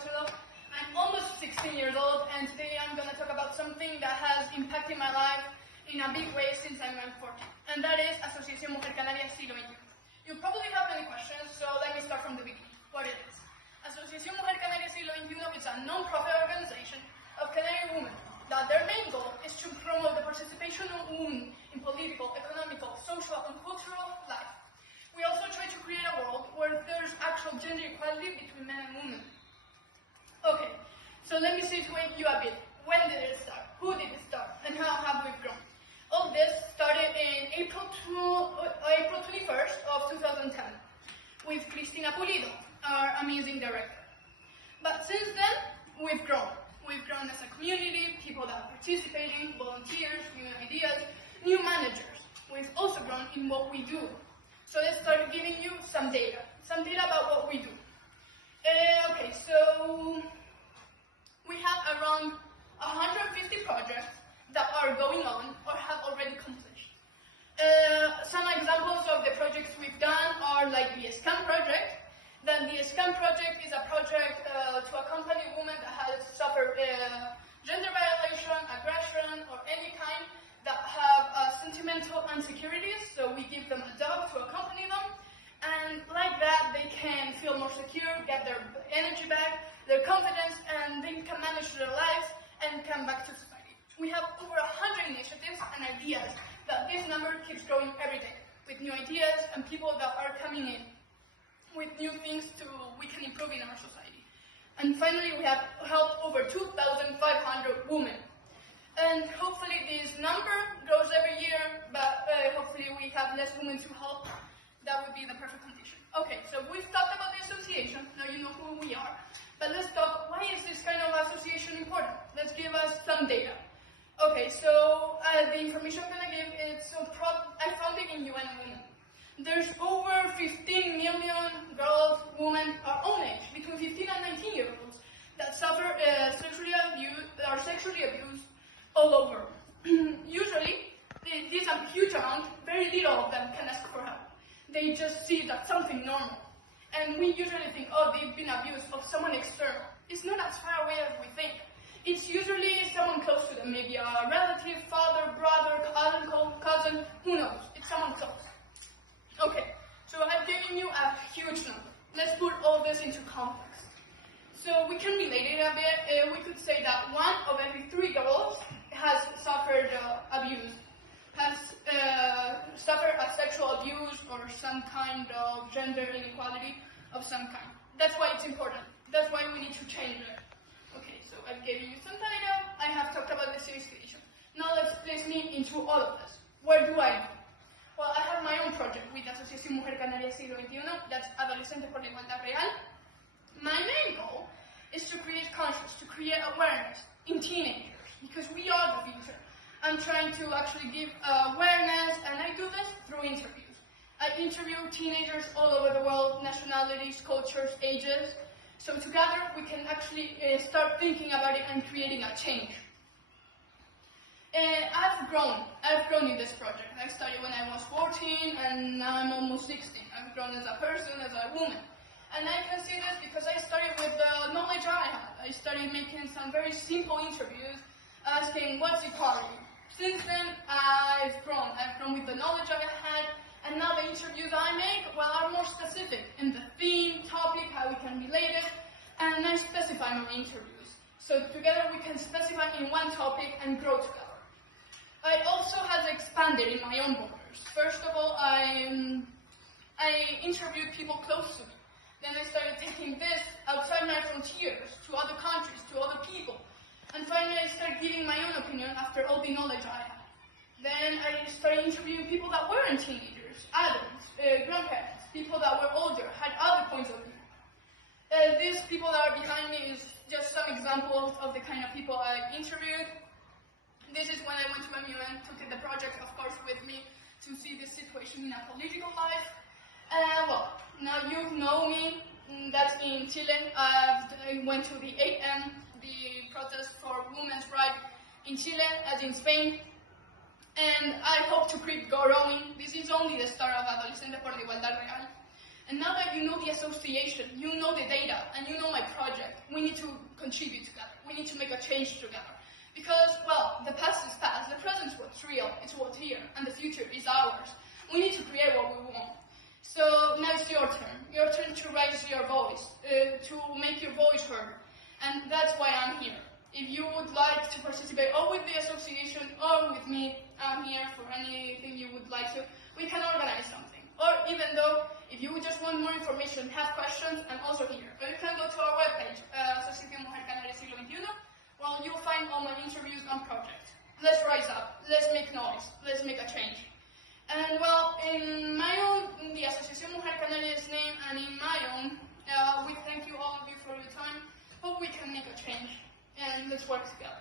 Cocciolo. I'm almost 16 years old, and today I'm going to talk about something that has impacted my life in a big way since I'm 14, and that is Asociación Mujer Siglo. You probably have many questions, so let me start from the beginning. What it is? Asociación Mujer Siglo is a non-profit organization of Canadian women that their main goal is to promote the participation of women in political, economical, social, and cultural life. We also try to create a world where there's actual gender equality between men and women. Okay, so let me situate you a bit. When did it start? Who did it start? And how have we grown? All this started in April 21st of 2010 with Cristina Pulido, our amazing director. But since then, we've grown. We've grown as a community, people that are participating, volunteers, new ideas, new managers. We've also grown in what we do. So let's start giving you some data about what we do. Okay, so we have around 150 projects that are going on or have already completed. Some examples of the projects we've done are like the SCAM project. Then the SCAM project is a project to accompany women that has suffered gender violation, aggression, or any kind that have sentimental insecurities. So we give them a dog to accompany them. And like that, they can feel more secure, get their energy back, their confidence, and they can manage their lives and come back to society. We have over 100 initiatives and ideas that this number keeps growing every day with new ideas and people that are coming in with new things we can improve in our society. And finally, we have helped over 2,500 women. And hopefully this number grows every year, but hopefully we have less women to help. That would be the perfect condition. Okay, so we've talked about the association, now you know who we are. But let's talk, why is this kind of association important? Let's give us some data. Okay, so the information I'm going to give is, I found it in UN Women. There's over 15 million girls, women, our own age, between 15 and 19 years olds, that suffer sexually abused all over. Usually, these are huge amount, very little of them can ask for help. They just see that something normal. And we usually think, oh, they've been abused of someone external. It's not as far away as we think. It's usually someone close to them, maybe a relative, father, brother, uncle, cousin, who knows? It's someone close. Okay, so I've given you a huge number. Let's put all this into context. So we can relate it a bit. We could say that 1 of every 3 girls has suffered abuse, has suffered a sexual abuse or some kind of gender inequality of some kind. That's why it's important. That's why we need to change it. Okay, so I've given you some data. I have talked about the situation. Now let's place me into all of this. Where do I go? Well, I have my own project with Asociación Mujer Siglo, that's Adolescentes por la Igualdad Real. My main goal is to create conscience, to create awareness in teenagers, because we are the future. I'm trying to actually give awareness, and I do this through interviews. I interview teenagers all over the world, nationalities, cultures, ages, so together we can actually start thinking about it and creating a change. I've grown in this project. I started when I was 14 and now I'm almost 16. I've grown as a person, as a woman. And I can see this because I started with the knowledge I had. I started making some very simple interviews, asking what's equality. Since then, I've grown with the knowledge I had, and now the interviews I make, are more specific in the theme, topic, how we can relate it, and I specify my interviews. So together we can specify in one topic and grow together. I also have expanded in my own borders. First of all, I interviewed people close to me. Then I started taking this outside my frontiers, to other countries, to other people. And finally, I started giving my own opinion after all the knowledge I had. Then I started interviewing people that weren't teenagers, adults, grandparents, people that were older, had other points of view. These people that are behind me is just some examples of the kind of people I interviewed. This is when I went to MUN, took the project, of course, with me to see the situation in a political life. Now you know me, that's in Chile. I went to the 8M, the protest for women's rights in Chile, as in Spain. And I hope to keep growing. This is only the start of Adolescentes por la Igualdad Real. And now that you know the association, you know the data, and you know my project, we need to contribute together. We need to make a change together. Because, well, the past is past, the present is what's real, it's what's here, and the future is ours. We need to create what we want. So now it's your turn to raise your voice, to make your voice heard. And that's why I'm here. If you would like to participate or with the association or with me, I'm here for anything you would like to. We can organize something. Or even though, if you just want more information, have questions, I'm also here. Or you can go to our webpage, Asociación Mujer Siglo XXI, where you'll find all my interviews and projects. Let's rise up, let's make noise, let's make a change. And well, in the Asociación Mujer Canaria's name and in my own, we thank you all of you for your time. Hope we can make a change, and let's work together.